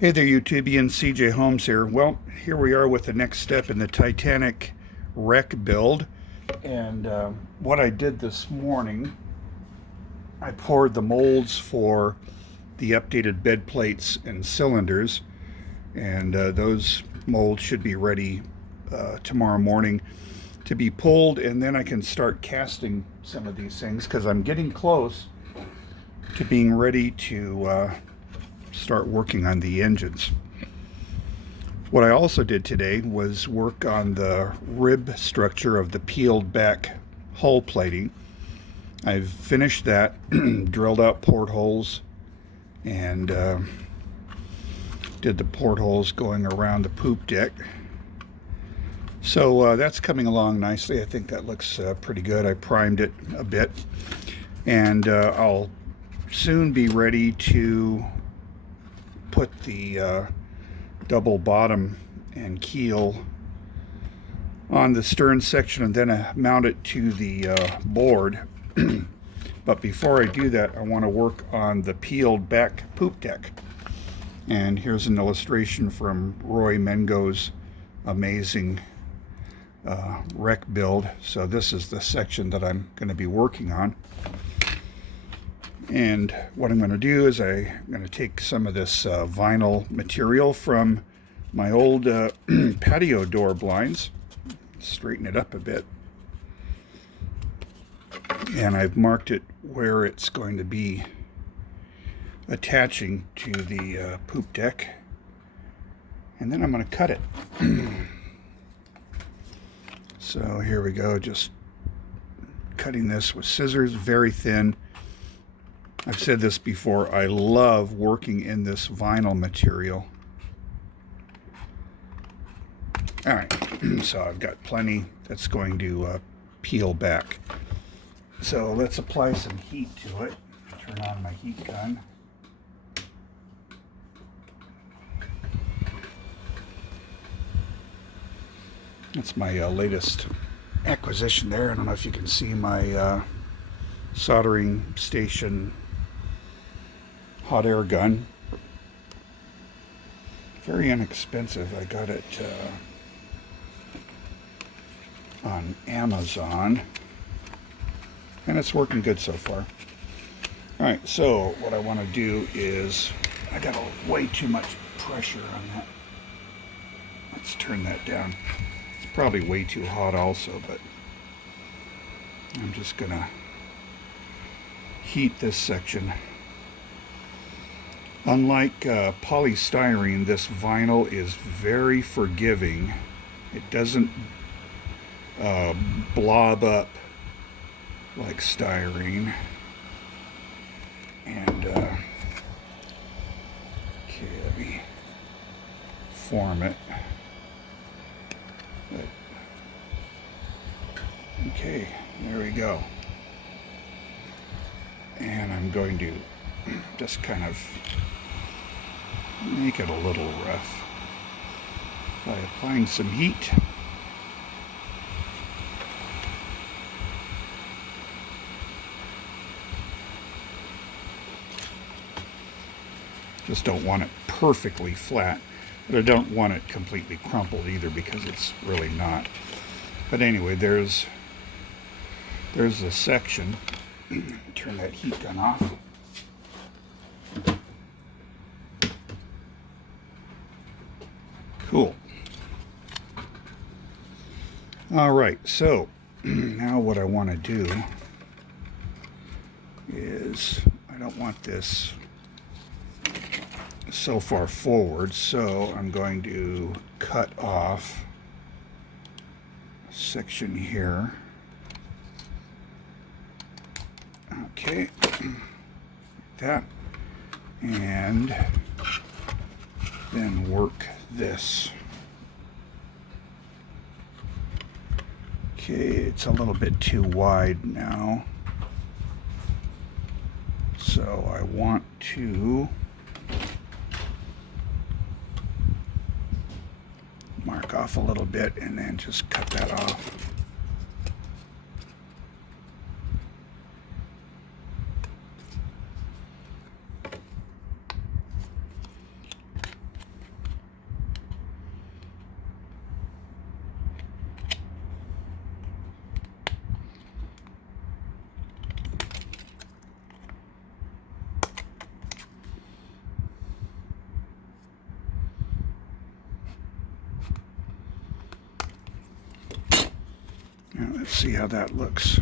Hey there, YouTubian. CJ Holmes here. Well, here we are with the next step in the Titanic Wreck build. And what I did this morning, I poured the molds for the updated bed plates and cylinders. And those molds should be ready tomorrow morning to be pulled. And then I can start casting some of these things because I'm getting close to being ready to start working on the engines. What I also did today was work on the rib structure of the peeled back hull plating. I've finished that, drilled out portholes, and did the portholes going around the poop deck. So that's coming along nicely. I think that looks pretty good. I primed it a bit, and I'll soon be ready to put the double bottom and keel on the stern section and then mount it to the board. But before I do that, I want to work on the peeled back poop deck. And here's an illustration from Roy Mengo's amazing wreck build. So this is the section that I'm going to be working on. And what I'm going to do is I'm going to take some of this vinyl material from my old patio door blinds, straighten it up a bit, and I've marked it where it's going to be attaching to the poop deck, and then I'm going to cut it. So here we go, just cutting this with scissors, very thin. I've said this before, I love working in this vinyl material. All right, so I've got plenty that's going to peel back. So let's apply some heat to it. Turn on my heat gun. That's my latest acquisition there. I don't know if you can see my soldering station hot air gun. Very inexpensive. I got it on Amazon, and it's working good so far. All right, so what I want to do is, I got way too much pressure on that. Let's turn that down. It's probably way too hot also, but I'm just gonna heat this section. Unlike polystyrene, this vinyl is very forgiving. It doesn't blob up like styrene. And okay, let me form it. Okay, there we go. And I'm going to just kind of make it a little rough by applying some heat. Just don't want it perfectly flat, but I don't want it completely crumpled either, because it's really not. But anyway, there's a section. Turn that heat gun off. Cool. All right, so now what I want to do is, I don't want this so far forward, so I'm going to cut off a section here. Okay, that, and then work this. Okay, it's a little bit too wide now, so I want to mark off a little bit and then just cut that off. Now let's see how that looks.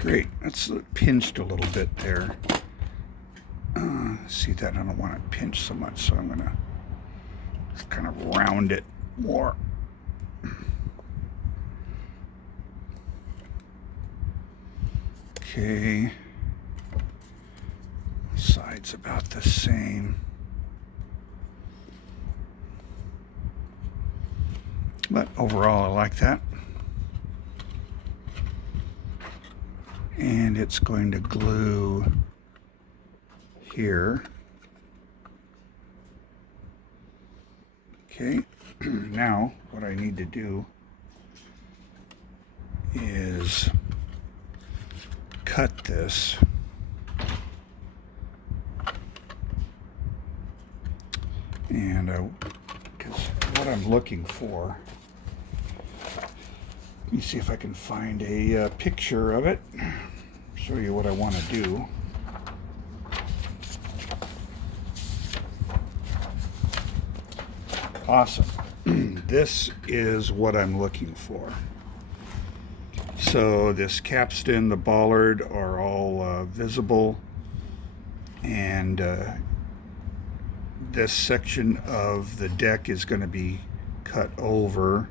Great, that's pinched a little bit there. See that? I don't want it pinched so much, so I'm going to just kind of round it more. Okay. Side's about the same. But overall, I like that. And it's going to glue here. Okay, now what I need to do is cut this. And because what I'm looking for, let me see if I can find a picture of it, show you what I want to do. Awesome. This is what I'm looking for. So this capstan, the bollard are all visible, and this section of the deck is going to be cut over,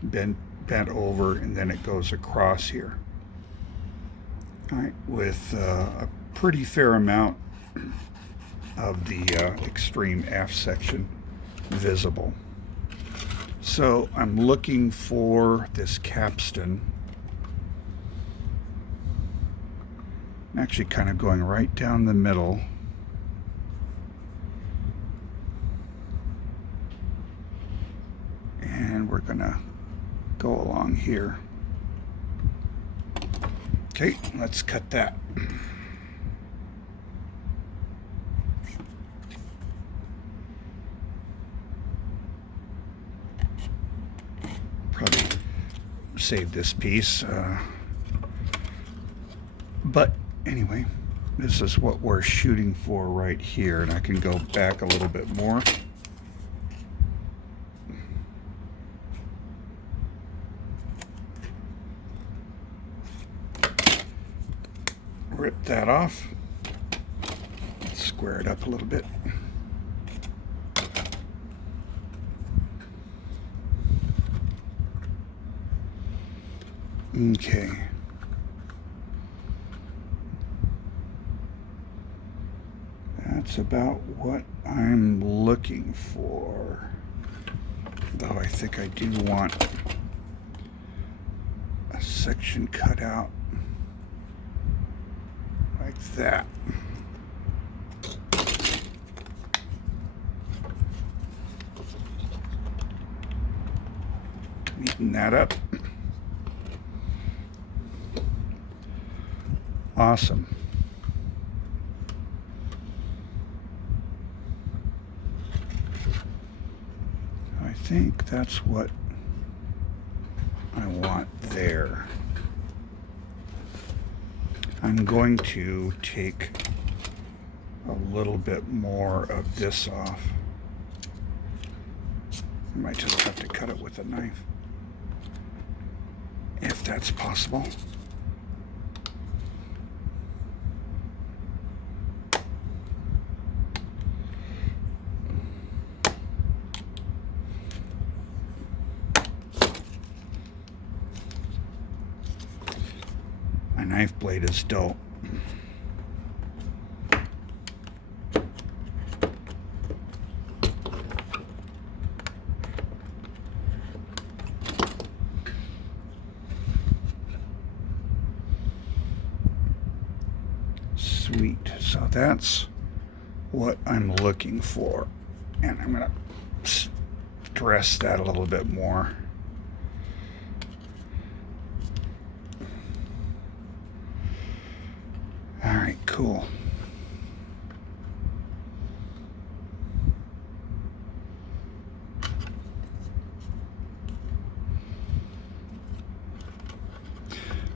bent over, and then it goes across here. All right, with a pretty fair amount of the extreme aft section visible. So I'm looking for this capstan. I'm actually kind of going right down the middle. And we're gonna go along here. Okay, let's cut that. Probably save this piece. But anyway, this is what we're shooting for right here, and I can go back a little bit more. Rip that off. Square it up a little bit. Okay. That's about what I'm looking for. Though I think I do want a section cut out like that. Neaten that up. Awesome. I think that's what I want there. I'm going to take a little bit more of this off. I might just have to cut it with a knife, if that's possible. My knife blade is dull. Sweet. So that's what I'm looking for. And I'm going to stress that a little bit more. All right, cool.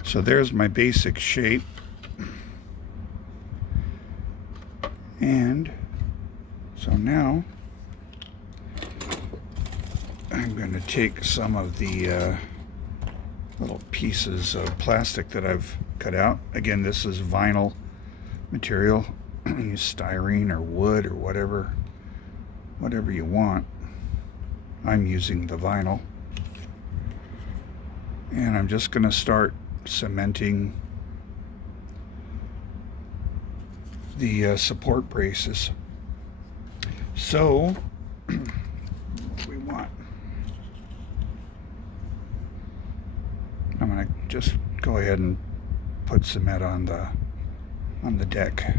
So there's my basic shape. And so now I'm going to take some of the little pieces of plastic that I've cut out. Again, this is vinyl material. Use styrene or wood or whatever you want. I'm using the vinyl. And I'm just going to start cementing the support braces. So, what do we want? I'm going to just go ahead and put cement on the deck.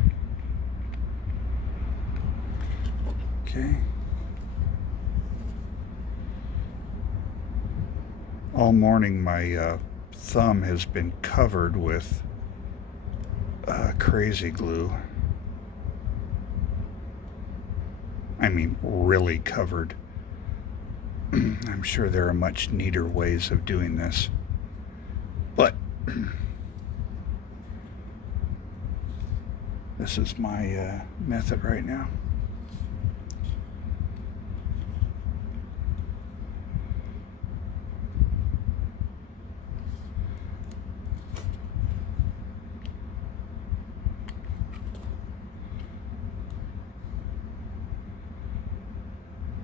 Okay. All morning my thumb has been covered with crazy glue. I mean, really covered. I'm sure there are much neater ways of doing this. But this is my method right now.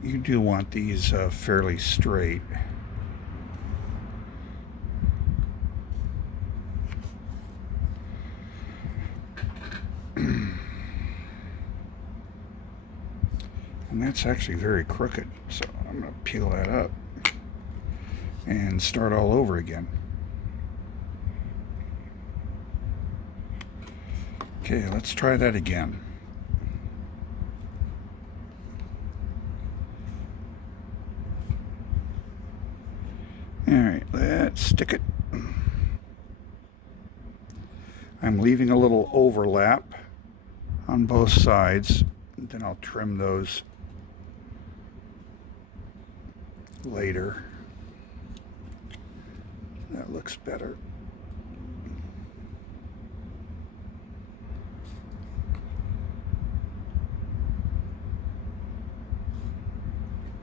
You do want these fairly straight. And that's actually very crooked, so I'm going to peel that up and start all over again. Okay, let's try that again. Alright, let's stick it. I'm leaving a little overlap on both sides, then I'll trim those later. That looks better.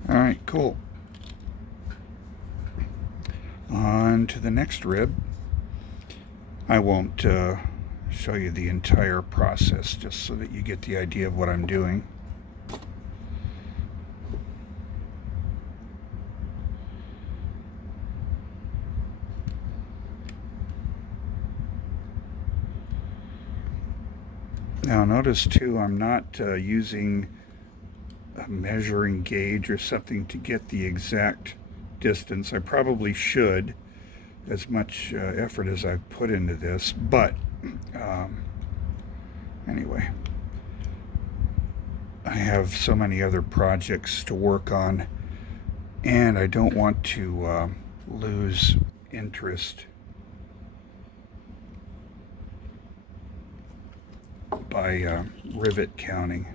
Alright, cool. On to the next rib. I won't show you the entire process, just so that you get the idea of what I'm doing. Now notice too, I'm not using a measuring gauge or something to get the exact distance. I probably should, as much effort as I've put into this, but anyway, I have so many other projects to work on, and I don't want to lose interest by rivet counting.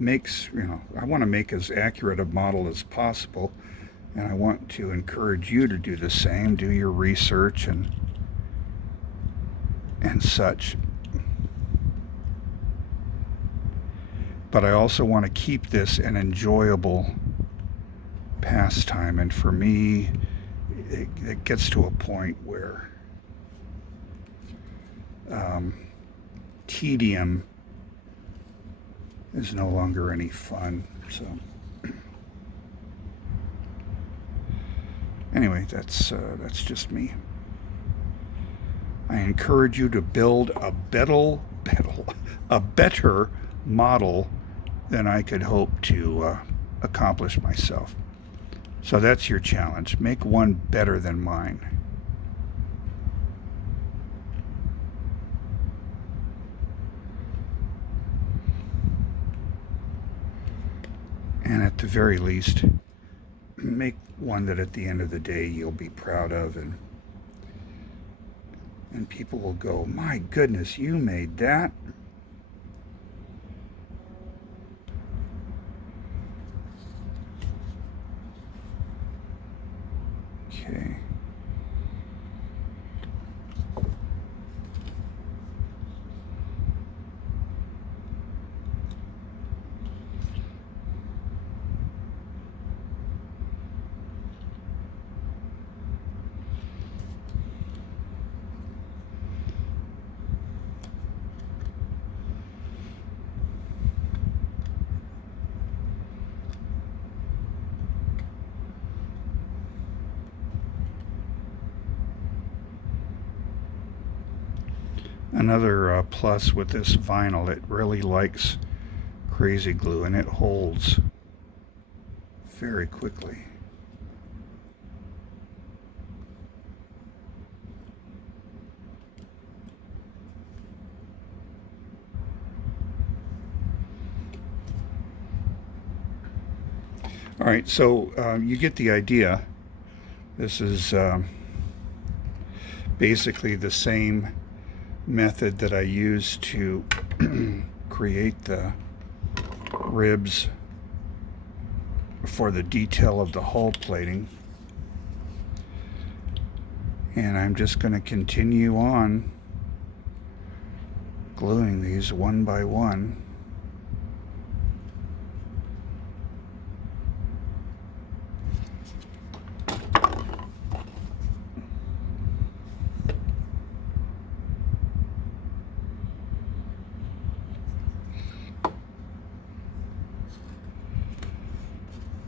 I want to make as accurate a model as possible, and I want to encourage you to do the same. Do your research and such. But I also want to keep this an enjoyable pastime, and for me, it gets to a point where tedium is no longer any fun. So anyway, that's just me. I encourage you to build a better model than I could hope to accomplish myself. So that's your challenge. Make one better than mine. And at the very least, make one that at the end of the day you'll be proud of, and people will go, "My goodness, you made that?" Okay. Another plus with this vinyl, it really likes crazy glue and it holds very quickly. All right, so you get the idea. This is basically the same method that I used to create the ribs for the detail of the hull plating. And I'm just going to continue on gluing these one by one.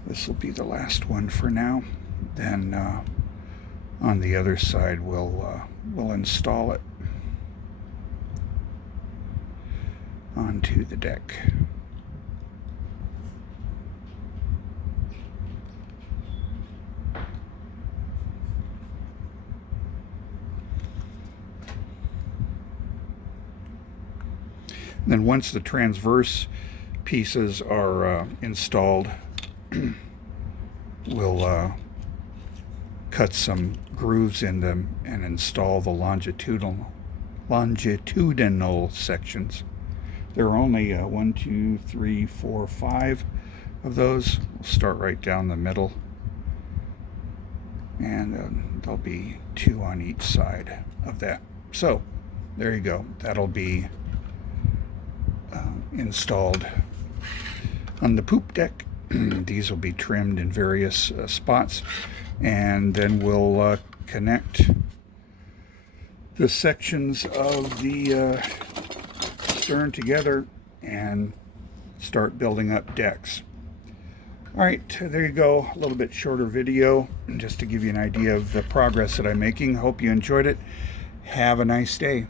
This will be the last one for now. Then on the other side we'll install it onto the deck. Then once the transverse pieces are installed, we'll cut some grooves in them and install the longitudinal sections. There are only 1, 2, 3, 4, 5 of those. We'll start right down the middle, and there'll be 2 on each side of that. So there you go. That'll be installed on the poop deck. These will be trimmed in various spots, and then we'll connect the sections of the stern together and start building up decks. All right, there you go. A little bit shorter video just to give you an idea of the progress that I'm making. Hope you enjoyed it. Have a nice day.